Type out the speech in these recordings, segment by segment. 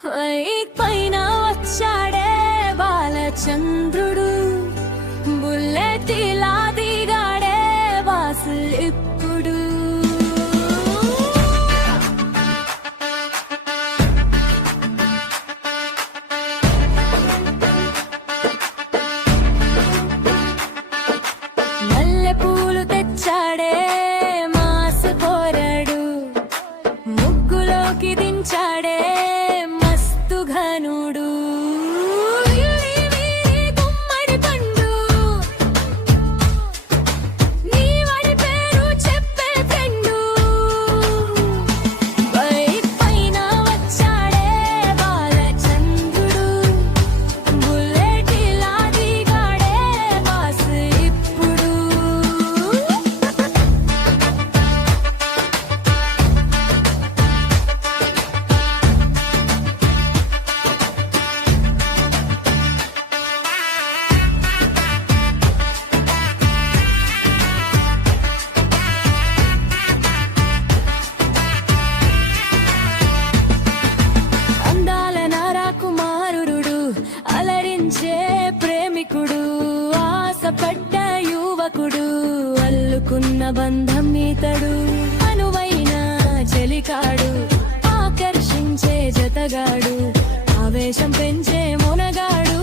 పైన వచ్చాడే బాలచంద్రుడు, బుల్లెట్ ఇలా దిగాడే వాసు ఇప్పుడు. మల్లె పూలు తెచ్చాడే మాసు కోరడు, ముగ్గులోకి దించాడే మస్తు ఘనుడు. ప్రేమికుడు, ఆశపడ్డ యువకుడు, అల్లుకున్న బంధం ఈతడు. అనువైన చెలికాడు, ఆకర్షించే జతగాడు, ఆవేశం పెంచే మునగాడు,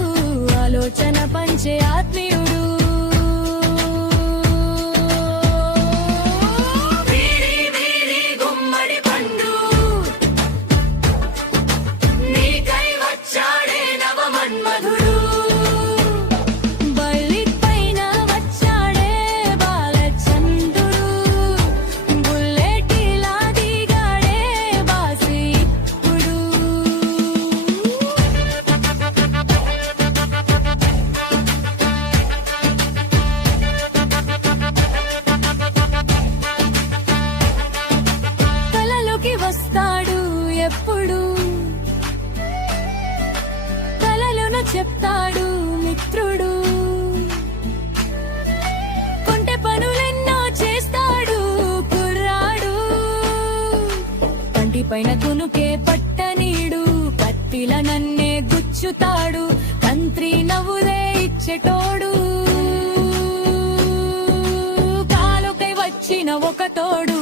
ఆలోచన పంచే ఆత్మీయుడు. వస్తాడు ఎప్పుడు కలలోన చెప్తాడు మిత్రుడు, కొంటె పనులెన్నో చేస్తాడు కుర్రాడు. కంటిపైన కునుకే పట్టనీడు, కత్తిల నన్నే గుచ్చుతాడు, తంత్రి నవ్వులే ఇచ్చేటోడు, కాలుకై వచ్చిన ఒక తోడు.